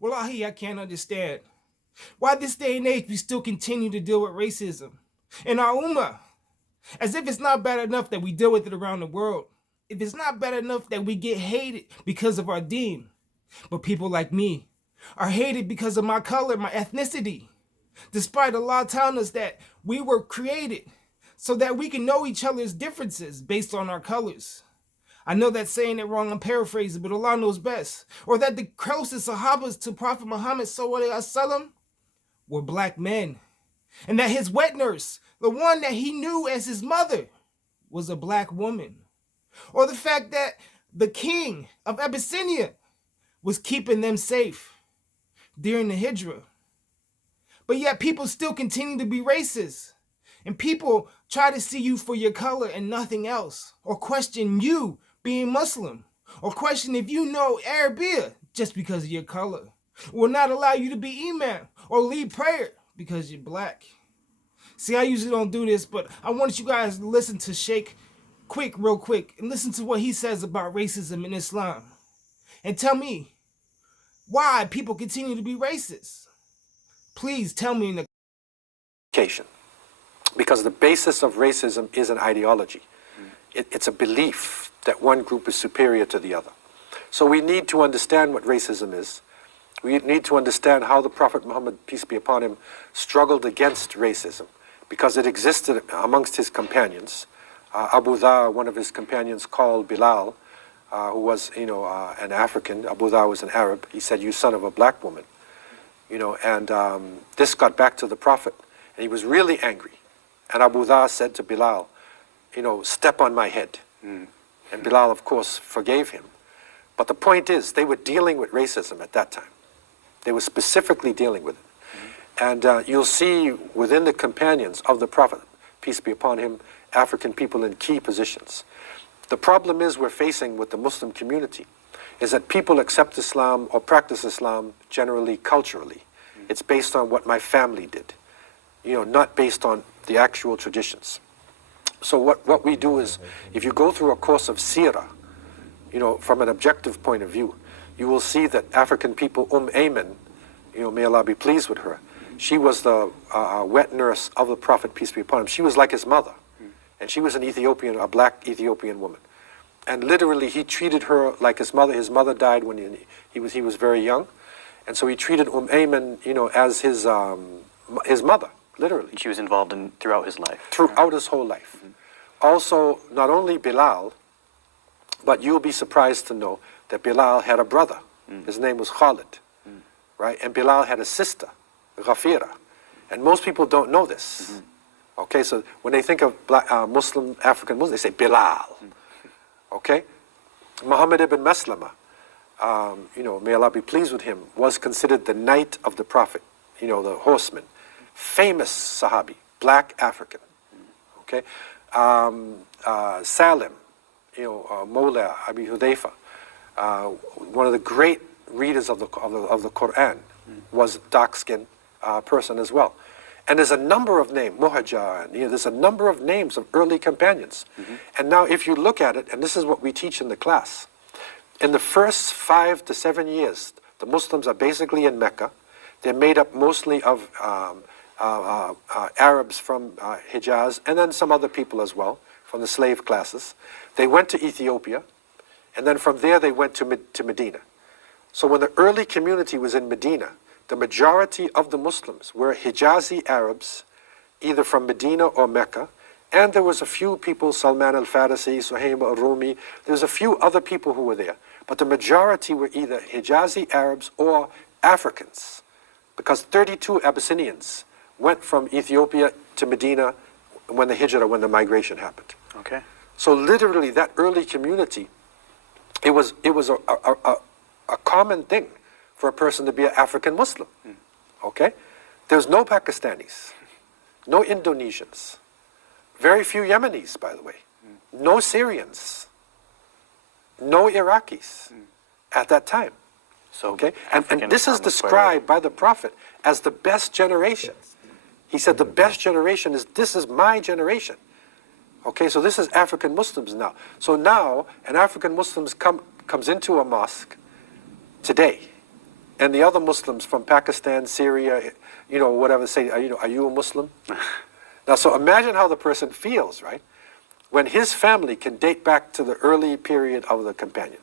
Wallahi, I can't understand why this day and age we still continue to deal with racism in our ummah, as if it's not bad enough that we deal with it around the world. If it's not bad enough that we get hated because of our deen, but people like me are hated because of my color, my ethnicity, despite Allah telling us that we were created so that we can know each other's differences based on our colors. I know that's saying it wrong, I'm paraphrasing, but Allah knows best. Or that the closest Sahabas to Prophet Muhammad SAW were black men, and that his wet nurse, the one that he knew as his mother, was a black woman. Or the fact that the king of Abyssinia was keeping them safe during the Hijrah. But yet people still continue to be racist. And people try to see you for your color and nothing else. Or question you being Muslim. Or question if you know Arabic just because of your color. Will not allow you to be imam or lead prayer because you're black. See, I usually don't do this, but I want you guys to listen to Sheikh real quick, and listen to what he says about racism in Islam. And tell me why people continue to be racist. Please tell me in the because the basis of racism is an ideology. It's a belief that one group is superior to the other. So we need to understand what racism is. We need to understand how the Prophet Muhammad, peace be upon him, struggled against racism, because it existed amongst his companions. Abu Dha, one of his companions, called Bilal, who was, an African. Abu Dha was an Arab. He said, "You son of a black woman." And this got back to the Prophet, and he was really angry. And Abu Dha said to Bilal, "Step on my head." And Bilal, of course, forgave him. But the point is, they were dealing with racism at that time. They were specifically dealing with it. And you'll see within the companions of the Prophet, peace be upon him, African people in key positions. The problem is we're facing with the Muslim community is that people accept Islam or practice Islam generally culturally. It's based on what my family did, not based on the actual traditions. So what we do is, if you go through a course of seerah, from an objective point of view, you will see that African people, Ayman, may Allah be pleased with her, she was the wet nurse of the Prophet, peace be upon him. She was like his mother. And she was a black Ethiopian woman. And literally he treated her like his mother. His mother died when he was very young. And so he treated Ayman, as his mother, literally. She was involved throughout his life. Throughout his whole life. Also, not only Bilal, but you'll be surprised to know that Bilal had a brother. His name was Khalid, right? And Bilal had a sister, Ghafira. And most people don't know this. Okay, so when they think of African Muslims, they say Bilal. Okay? Muhammad ibn Maslama, may Allah be pleased with him, was considered the knight of the Prophet, the horseman. Famous Sahabi, black African. Okay? Salim, Mawla Abi Hudayfa, one of the great readers of the Quran, was dark-skinned person as well. And there's a number of names, Muhajjar, there's a number of names of early companions. And now if you look at it, and this is what we teach in the class, in the first 5 to 7 years, the Muslims are basically in Mecca. They're made up mostly of Arabs from Hijaz, and then some other people as well, from the slave classes. They went to Ethiopia, and then from there they went to Medina. So when the early community was in Medina, the majority of the Muslims were Hijazi Arabs, either from Medina or Mecca, and there was a few people, Salman al-Farisi, Suhaim al-Rumi, there was a few other people who were there, but the majority were either Hijazi Arabs or Africans, because 32 Abyssinians went from Ethiopia to Medina when the migration happened. Okay. So literally that early community, it was a common thing for a person to be an African Muslim. Okay? There's no Pakistanis, no Indonesians, very few Yemenis, by the way, no Syrians, no Iraqis at that time. So okay? And this is described by the Prophet as the best generation. He said the best generation this is my generation. Okay, so this is African Muslims now. So now an African Muslim comes into a mosque today, and the other Muslims from Pakistan, Syria, whatever, say, are you a Muslim? Now, so imagine how the person feels, right? When his family can date back to the early period of the companions.